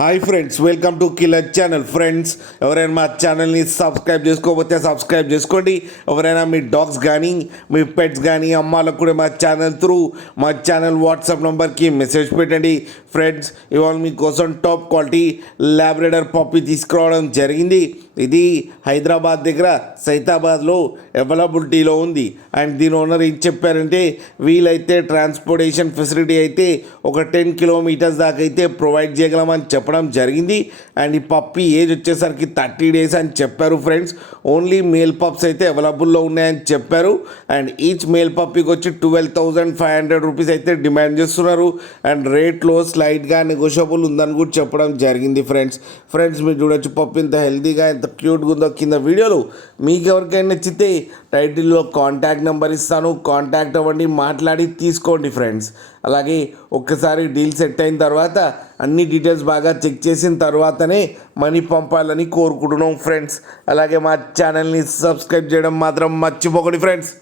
Hi friends, welcome to killer channel. Friends, ఎవరైనా మా ఛానల్ని సబ్స్క్రైబ్ చేసుకోకపోతే సబ్స్క్రైబ్ చేసుకోండి. ఎవరైనా మీ డాగ్స్ కానీ మీ పెట్స్ కానీ అమ్మాలకు కూడా మా ఛానల్ వాట్సాప్ నెంబర్కి మెసేజ్ పెట్టండి. ఫ్రెండ్స్, ఇవాళ మీకోసం టాప్ క్వాలిటీ లాబ్రడార్ పప్పీ తీసుకురావడం జరిగింది. ఇది హైదరాబాద్ దగ్గర సైతాబాద్లో అవైలబిలిటీలో ఉంది. అండ్ దీని ఓనర్ ఏం చెప్పారంటే, వీలైతే ట్రాన్స్పోర్టేషన్ ఫెసిలిటీ అయితే ఒక 10 కిలోమీటర్స్ దాకా అయితే ప్రొవైడ్ చేయగలమని చెప్పడం జరిగింది. అండ్ ఈ పప్పీ ఏజ్ వచ్చేసరికి 30 డేస్ అని చెప్పారు. ఫ్రెండ్స్, ఓన్లీ మేల్ పప్స్ అయితే అవైలబుల్లో ఉన్నాయని చెప్పారు. అండ్ ఈచ్ మేల్ పప్పీకి వచ్చి 12,500 రూపీస్ అయితే డిమాండ్ చేస్తున్నారు. అండ్ రేట్లో స్లైడ్గా నెగోషియబుల్ ఉందని కూడా చెప్పడం జరిగింది. ఫ్రెండ్స్ మీరు చూడొచ్చు పప్పీ ఇంత హెల్తీగా ఎంత క్యూట్గా ఉందో. కింద వీడియోలో మీకు ఎవరికైనా నచ్చితే టైటిల్లో కాంటాక్ట్ నెంబర్ ఇస్తాను, కాంటాక్ట్ అవ్వండి, మాట్లాడి తీసుకోండి. ఫ్రెండ్స్, అలాగే ఒక్కసారి డీల్ సెట్ అయిన తర్వాత అన్ని డీటెయిల్స్ బాగా చెక్ చేసిన తర్వాతనే మనీ పంపాలని కోరుకుంటున్నాం. ఫ్రెండ్స్, అలాగే మా ఛానల్ని సబ్స్క్రైబ్ చేయడం మాత్రం మర్చిపోకండి. ఫ్రెండ్స్.